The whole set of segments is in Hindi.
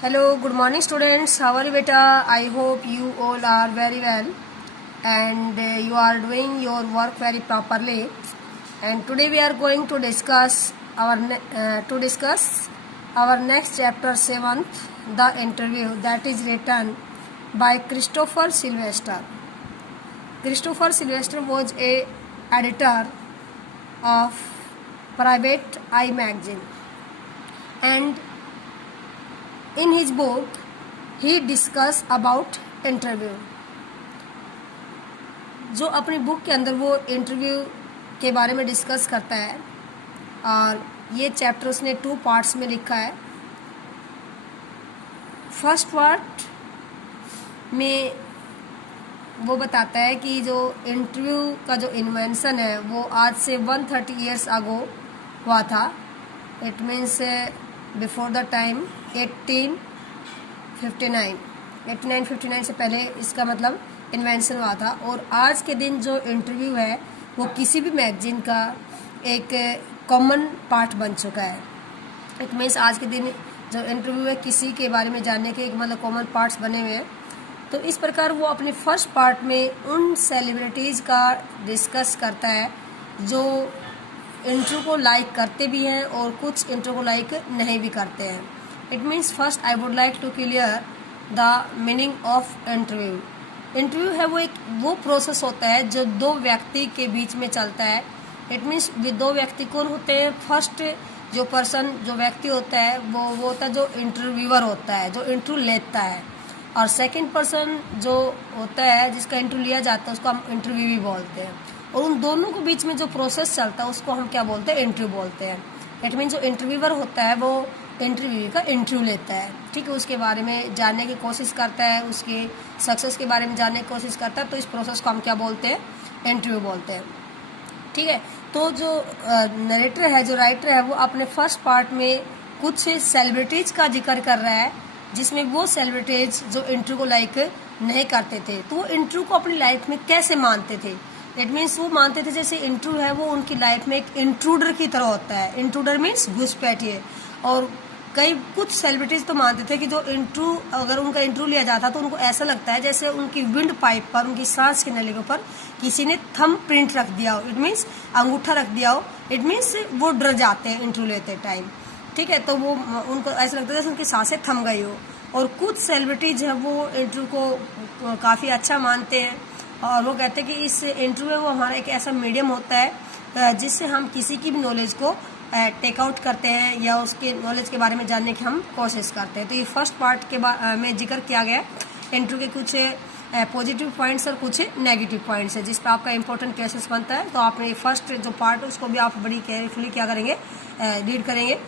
Hello, good morning students. How are you beta? I hope you all are very well and you are doing your work very properly. And today we are going to discuss our next chapter 7th, the interview, that is written by Christopher Sylvester. Christopher Sylvester was a editor of Private Eye magazine, and in his book he discuss about interview. जो अपनी बुक के अंदर वो इंटरव्यू के बारे में डिस्कस करता है और ये चैप्टर उसने 2 पार्ट्स में लिखा है. फर्स्ट पार्ट में वो बताता है कि जो इंटरव्यू का जो इन्वेंशन है वो आज से 130 ईयर्स अगो हुआ था. It means before the time 1859 से पहले इसका मतलब इन्वेंशन हुआ था. और आज के दिन जो इंटरव्यू है वो किसी भी मैगजीन का एक कॉमन पार्ट बन चुका है. इट मीन्स आज के दिन जो इंटरव्यू है किसी के बारे में जानने के एक मतलब कॉमन पार्ट्स बने हुए हैं. तो इस प्रकार वो अपने फर्स्ट पार्ट में उन सेलिब्रिटीज़ का डिस्कस करता है जो इंटरव्यू को लाइक करते भी हैं और कुछ इंटरव्यू को लाइक नहीं भी करते हैं. It means first I would like to clear the meaning of interview. Interview है वो प्रोसेस होता है जो दो व्यक्ति के बीच में चलता है. इट मीन्स दो व्यक्ति कौन होते हैं? फर्स्ट जो व्यक्ति होता है वो होता है जो इंटरव्यूअर होता है, जो इंटरव्यू लेता है. और सेकंड पर्सन जो होता है जिसका इंटरव्यू लिया जाता है उसको हम इंटरव्यू भी बोलते हैं. और उन दोनों के बीच में जो प्रोसेस चलता है उसको हम क्या बोलते हैं? इंटरव्यू बोलते हैं. इट मीन जो इंटरव्यूअर होता है वो इंटरव्यू का इंटरव्यू लेता है, ठीक है, उसके बारे में जानने की कोशिश करता है, उसके सक्सेस के बारे में जानने की कोशिश करता है. तो इस प्रोसेस को हम क्या बोलते हैं? इंटरव्यू बोलते हैं, ठीक है. तो जो नरेटर है, जो राइटर है, वो अपने फर्स्ट पार्ट में कुछ सेलिब्रिटीज़ का जिक्र कर रहा है जिसमें वो सेलिब्रिटीज जो इंटरव्यू को लाइक नहीं करते थे तो वो इंटरव्यू को अपनी लाइफ में कैसे मानते थे. इट मीन्स वो मानते थे जैसे इंटरव्यू है वो उनकी लाइफ में एक इंट्रूडर की तरह होता है. इंट्रूडर मीन्स घुसपैठिए. और कुछ सेलिब्रिटीज तो मानते थे कि जो इंटरव्यू अगर उनका इंटरव्यू लिया जाता तो उनको ऐसा लगता है जैसे उनकी विंड पाइप पर, उनकी सांस के नली के ऊपर किसी ने थंब प्रिंट रख दिया हो. इट मीन्स अंगूठा रख दिया हो. इट मीन्स वो डर जाते हैं इंटरव्यू लेते टाइम, ठीक है. तो वो उनको ऐसा लगता है जैसे उनकी सांसें थम गई हो. और कुछ सेलिब्रिटीज हैं वो इंटरव्यू को काफ़ी अच्छा मानते हैं और वो कहते हैं कि इस इंटरव्यू वो हमारा एक ऐसा मीडियम होता है जिससे हम किसी की भी नॉलेज को टेक आउट करते हैं या उसके नॉलेज के बारे में जानने की हम कोशिश करते हैं. तो ये फर्स्ट पार्ट के में जिक्र किया गया है इंटरव्यू के कुछ पॉजिटिव पॉइंट्स और कुछ नेगेटिव पॉइंट्स है जिस पर आपका इंपॉर्टेंट केसेस बनता है. तो आपने फर्स्ट जो पार्ट है उसको भी आप बड़ी केयरफुली क्या करेंगे? रीड करेंगे.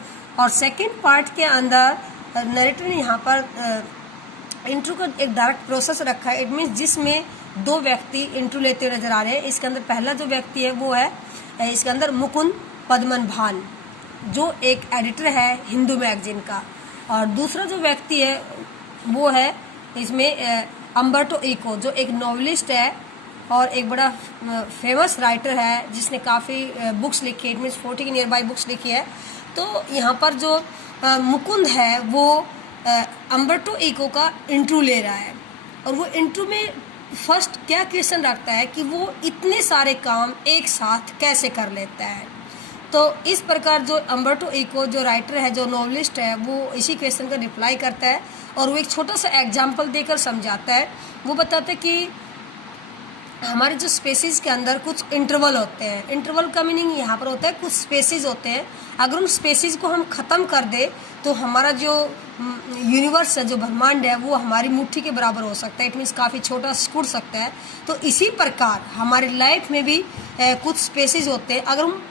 और सेकेंड पार्ट के अंदर नरेटर ने यहाँ पर इंटरव्यू का एक डायरेक्ट प्रोसेस रखा है. इट मीन्स जिसमें दो व्यक्ति इंटरव्यू लेते हुए नजर आ रहे हैं. इसके अंदर पहला जो व्यक्ति है वो है इसके अंदर मुकुंद पद्मनाभन जो एक एडिटर है हिंदू मैगजीन का. और दूसरा जो व्यक्ति है वो है इसमें अम्बर्टो इको जो एक नॉवलिस्ट है और एक बड़ा फेमस राइटर है जिसने काफ़ी बुक्स लिखी है. इट मीन्स 40 के नियर बाई बुक्स लिखी है. तो यहाँ पर जो मुकुंद है वो अम्बर्टो इको का इंटरव्यू ले रहा है. और वो इंटरव्यू में फर्स्ट क्या क्वेश्चन रखता है कि वो इतने सारे काम एक साथ कैसे कर लेता है. तो इस प्रकार जो अम्बर्टो इको जो राइटर है, जो नॉवलिस्ट है, वो इसी क्वेश्चन का रिप्लाई करता है और वो एक छोटा सा एग्जाम्पल देकर समझाता है. वो बताता है कि हमारे जो स्पेसिस के अंदर कुछ इंटरवल होते हैं. इंटरवल का मीनिंग यहाँ पर होता है कुछ स्पेसिस होते हैं. अगर उन स्पेसिस को हम ख़त्म कर दे तो हमारा जो यूनिवर्स है, जो ब्रह्मांड है, वो हमारी मुट्ठी के बराबर हो सकता है. इट मीन्स काफ़ी छोटा सिकुड़ सकता है. तो इसी प्रकार हमारी लाइफ में भी कुछ स्पेसिस होते हैं. अगर हम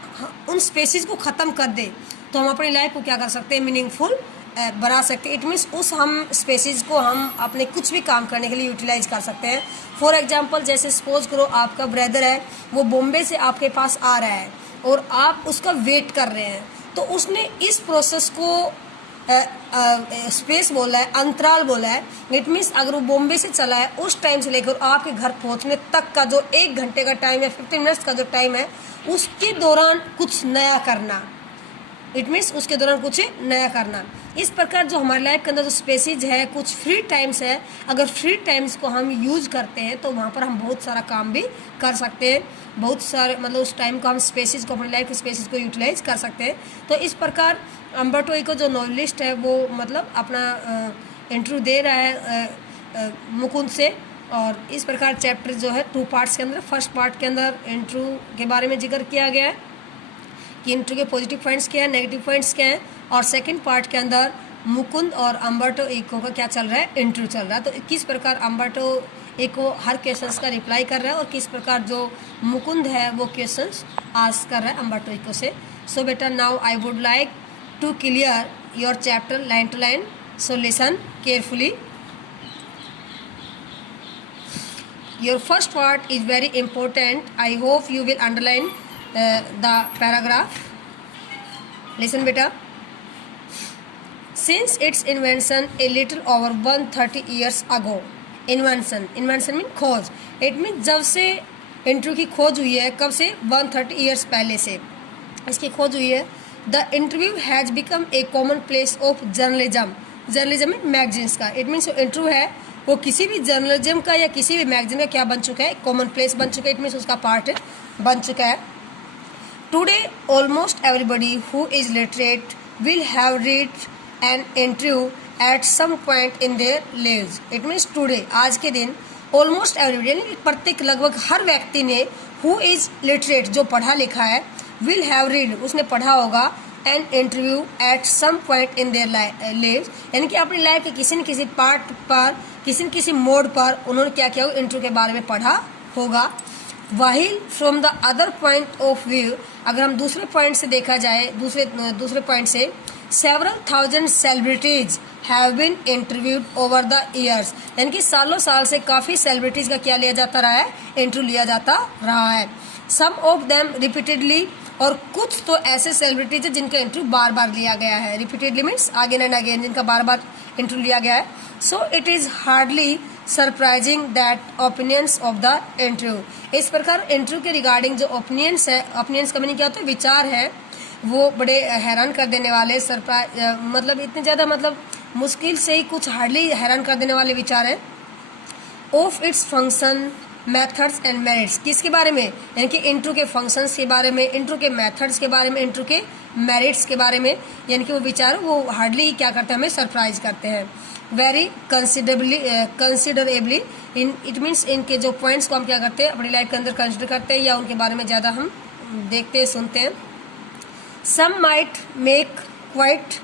उन स्पेसिस को ख़त्म कर दे तो हम अपनी लाइफ को क्या कर सकते हैं? मीनिंगफुल बना सकते हैं. इट मीन्स उस हम स्पेसिस को हम अपने कुछ भी काम करने के लिए यूटिलाइज कर सकते हैं. फॉर एग्जांपल जैसे सपोज करो आपका ब्रदर है, वो बॉम्बे से आपके पास आ रहा है और आप उसका वेट कर रहे हैं. तो उसने इस प्रोसेस को स्पेस बोला है, अंतराल बोला है. इट मीन्स अगर वो बॉम्बे से चला है उस टाइम से लेकर आपके घर पहुंचने तक का जो 1 घंटे का टाइम है, 15 मिनट्स का जो टाइम है, उसके दौरान कुछ नया करना. इट मीन्स उसके दौरान कुछ नया करना. इस प्रकार जो हमारे लाइफ के अंदर जो स्पेसिज है, कुछ फ्री टाइम्स है, अगर फ्री टाइम्स को हम यूज करते हैं तो वहाँ पर हम बहुत सारा काम भी कर सकते हैं, बहुत सारे मतलब उस टाइम को हम स्पेसिज को, अपने लाइफ के स्पेसिज को यूटिलाइज कर सकते हैं। तो इस प्रकार अम्बर्टो इको जो नॉवेलिस्ट है वो मतलब अपना इंटरव्यू दे रहा है मुकुंद से, और इस प्रकार चैप्टर जो है 2 पार्ट्स के अंदर, फर्स्ट पार्ट के अंदर इंटरव्यू के बारे में जिक्र किया गया है कि इंटरव्यू के पॉजिटिव पॉइंट्स क्या है, नेगेटिव पॉइंट्स क्या है, और सेकंड पार्ट के अंदर मुकुंद और अम्बर्टो इको का क्या चल रहा है, इंटरव्यू चल रहा है। तो किस प्रकार अम्बर्टो इको हर क्वेश्चंस का रिप्लाई कर रहा है और किस प्रकार जो मुकुंद है वो क्वेश्चंस आस्क कर रहा है अम्बर्टो इको से। सो बेटा now I would like to clear your chapter line to line, so listen carefully. Your first part is very important. I hope you will underline the paragraph. Listen beta. Since its invention a little over 130 years ago. Invention mean खोज. It means जब से इंटरव्यू की खोज हुई है, कब से, 130 years पहले से इसकी खोज हुई है। The interview has become a common place of journalism. Journalism में मैगजीन्स का, इट मीन्स इंटरव्यू है वो किसी भी जर्नलिज्म का या किसी भी मैगजीन का क्या बन चुका है, कॉमन प्लेस बन चुका है, इट मीन्स उसका पार्ट बन चुका है। Today almost everybody who is literate will have read an interview at some point in their lives. It means today, आज के दिन, ऑलमोस्ट एवरीबडी यानी प्रत्येक लगभग हर व्यक्ति ने, हु इज लिटरेट जो पढ़ा लिखा है, विल हैव रीड उसने पढ़ा होगा, an interview at some point in their life यानी कि अपनी लाइफ के किसी न किसी पार्ट पर, किसी न किसी मोड पर उन्होंने क्या किया, इंटरव्यू के बारे में पढ़ा होगा। While from the other point of view, अगर हम दूसरे पॉइंट से देखा जाए, दूसरे पॉइंट से, several thousand celebrities have been interviewed over the years, यानी कि सालों साल से काफी सेलिब्रिटीज का क्या लिया जाता रहा है, इंटरव्यू लिया जाता रहा है। सम ऑफ देम रिपीटेडली, और कुछ तो ऐसे सेलिब्रिटीज है जिनका इंटरव्यू बार बार लिया गया है, repeatedly means again and again, जिनका बार बार इंटरव्यू लिया गया है। So it is hardly surprising that opinions of the interview, इस प्रकार इंटरव्यू के रिगार्डिंग जो ओपिनियंस है, ओपिनियंस का मीनिंग क्या होता है, विचार है, वो बड़े हैरान कर देने वाले, सरप्राइज मतलब इतने ज़्यादा मतलब मुश्किल से ही कुछ हार्डली हैरान कर देने वाले विचार हैं। Of its function methods and merits, किसके बारे में, यानी कि इंटरव्यू के फंक्शंस के बारे में, इंटरव्यू के मेथड्स के बारे में, इंटरव्यू के मेरिट्स के बारे में, यानी कि वो विचार वो हार्डली क्या करते हैं, हमें सरप्राइज करते हैं। Very considerably in, it means इनके जो पॉइंट्स को हम क्या करते हैं, अपनी लाइफ के अंदर कंसिडर करते हैं या उनके बारे में ज़्यादा हम देखते हैं, सुनते हैं। Some might make quite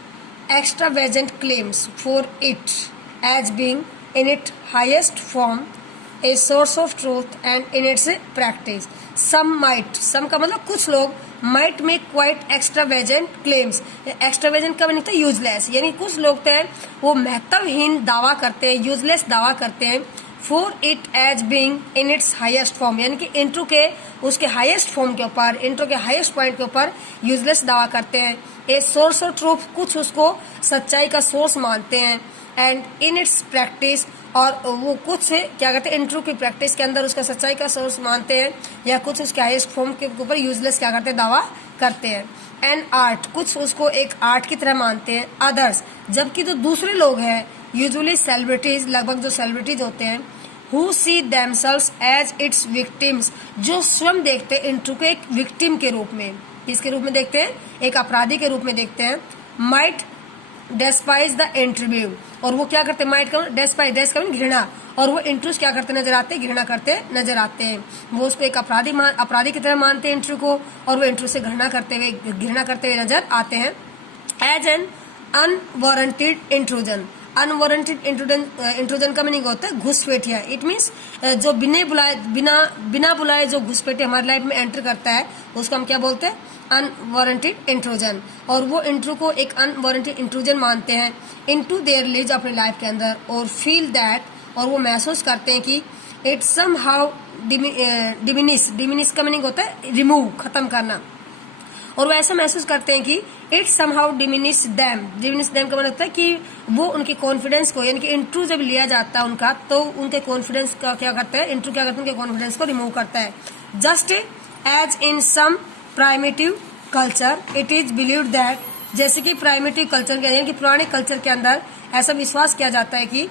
extravagant claims for it as being in its highest form a source of truth and in its practice. Some might, some का मतलब कुछ लोग, might make quite extravagant claims. extravagant का मतलब useless, यानी कुछ लोग तो वो महत्वहीन दावा करते हैं, useless दावा करते हैं, for it as being in its highest form, यानी कि इंट्रो के उसके हाईएस्ट फॉर्म के ऊपर, इंट्रो के हाईएस्ट पॉइंट के ऊपर यूजलेस दावा करते हैं। ए सोर्स ऑफ ट्रूथ, कुछ उसको सच्चाई का सोर्स मानते हैं, एंड इन इट्स प्रैक्टिस, और वो कुछ से क्या करते हैं, इंट्रो की प्रैक्टिस के अंदर उसका सच्चाई का सोर्स मानते हैं, या कुछ उसके हाईएस्ट फॉर्म के ऊपर यूजलेस क्या करते हैं, दावा करते हैं। एंड आर्ट, कुछ उसको एक आर्ट की तरह मानते हैं। अदर्स, जबकि जो दूसरे लोग हैं, यूजुअली सेलिब्रिटीज, लगभग जो सेलिब्रिटीज होते हैं, who see themselves as its victims, जो स्वयं देखते हैं इंटरव्यू को एक विक्टिम के रूप में, किसके रूप में देखते हैं, एक अपराधी के रूप में देखते हैं। might despise the interview, और वो क्या करते हैं, might का despise का घृणा, और वो इंटरव्यूज क्या करते नजर आते हैं, घृणा करते नजर आते हैं। वो उसको एक अपराधी की तरह मानते हैं इंटरव्यू को, और वो इंटरव्यू से घृणा करते हुए नजर आते हैं। As an unwarranted intrusion, unwarranted intrusion का मीनिंग होता है घुसपैठिया। इट मीन्स जो बिना बुलाए जो घुसपैठिया हमारी लाइफ में एंटर करता है, उसको हम क्या बोलते हैं, अनवारंटेड इंट्रूजन। और वो इंट्रू को एक अनवारंटेड इंट्रूजन मानते हैं इनटू देयर लिव्स, अपनी लाइफ के अंदर, और फील दैट, और वो महसूस करते हैं कि इट सम हाउ डिमिनिश का मीनिंग होता है रिमूव, खत्म करना, और वो ऐसा महसूस करते हैं कि इट समहाउ डिमिनिश दैम का मतलब होता है कि वो उनके कॉन्फिडेंस को, यानी कि इंटरव्यू जब लिया जाता है उनका, तो उनके कॉन्फिडेंस का क्या करता है, इंटरव्यू क्या करता है, उनके कॉन्फिडेंस को रिमूव करता है। Just as in some primitive culture it is believed that जैसे कि प्राइमेटिव कल्चर के यानी कि पुराने कल्चर के अंदर ऐसा विश्वास किया जाता है कि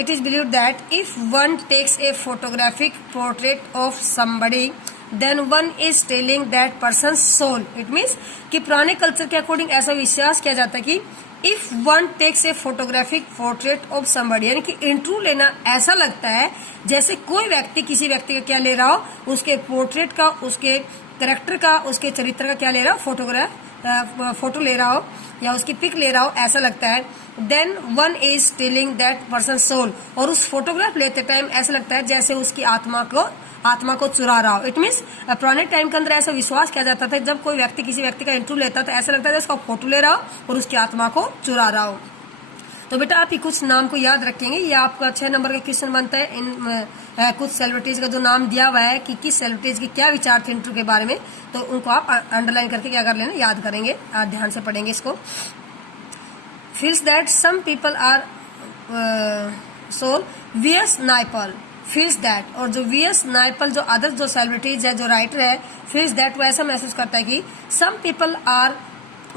it is believe that if one takes a photographic portrait of somebody then one is taking that person soul. It means कि पुराने कल्चर के अकॉर्डिंग ऐसा विश्वास किया जाता है कि if one takes a photographic portrait of somebody यानी कि इंटरव्यू लेना ऐसा लगता है जैसे कोई व्यक्ति किसी व्यक्ति का क्या ले रहा हो, उसके पोर्ट्रेट का, उसके कैरेक्टर का, उसके चरित्र का क्या ले रहा हो, फोटो ले रहा हो या उसकी पिक ले रहा हो, ऐसा लगता है। Then one is taking that person soul, और उस फोटोग्राफ लेते टाइम ऐसा लगता है जैसे उसकी आत्मा को चुरा रहा हो। इट मीन्स पुराने टाइम के अंदर ऐसा विश्वास किया जाता था जब कोई व्यक्ति किसी व्यक्ति का इंटरव्यू लेता था ऐसा लगता है उसका फोटो ले रहा हो और उसकी आत्मा को चुरा रहा हो। तो बेटा आप ही कुछ नाम को याद रखेंगे, ये आपका 6 नंबर का क्वेश्चन बनता है। इन कुछ सेलिब्रिटीज का जो नाम दिया हुआ है कि किस सेलिब्रिटीज के क्या विचार थे इंटरव्यू के बारे में, तो उनको आप अंडरलाइन करके क्या कर लेना, याद करेंगे, आप ध्यान से पढ़ेंगे इसको। Feels that some people are soul VS Naipaul, feels that, और जो वीएस नाइपल जो अदर जो सेलिब्रिटीज है, जो राइटर है, फील्स दैट वो ऐसा महसूस करता है कि some people are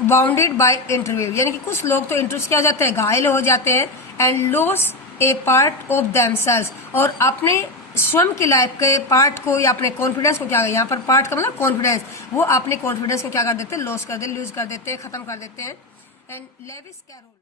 bounded by interview, यानी कि कुछ लोग तो इंटरव्यू क्या हो जाते हैं, घायल हो जाते हैं, and loss A part of themselves, और अपने स्वयं की लाइफ के पार्ट को या अपने कॉन्फिडेंस को क्या, यहाँ पर पार्ट का मतलब कॉन्फिडेंस, वो अपने कॉन्फिडेंस को क्या कर देते हैं, लॉस कर देते, लूज कर देते हैं, खत्म कर देते हैं। And Levi's carol